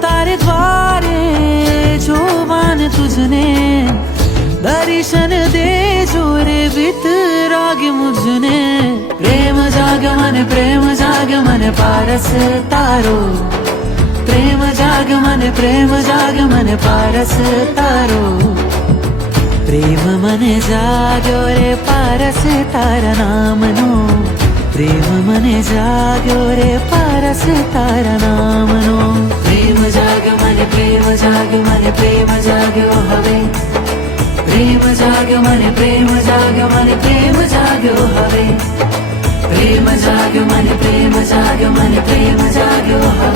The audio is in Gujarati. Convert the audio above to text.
તારે દ્વારે જોવાન તુજને દર્શન દેજો રે વિતરાગ મુझने પ્રેમ જાગ્યો મને પ્રેમ જાગ્યો મને પારસ તારો પ્રેમ જાગ્યો મને પારસ તારો પ્રેમ મને જાગ્યો રે પારસ તારા નામનો પ્રેમ મને જાગ્યો રે પારસ તારા નામનો પ્રેમ જાગ્યો મને પ્રેમ જાગ્યો હવે પ્રેમ જાગ્યો મને પ્રેમ જાગ્યો હવે પ્રેમ જાગ્યો મને પ્રેમ જાગ્યો હવે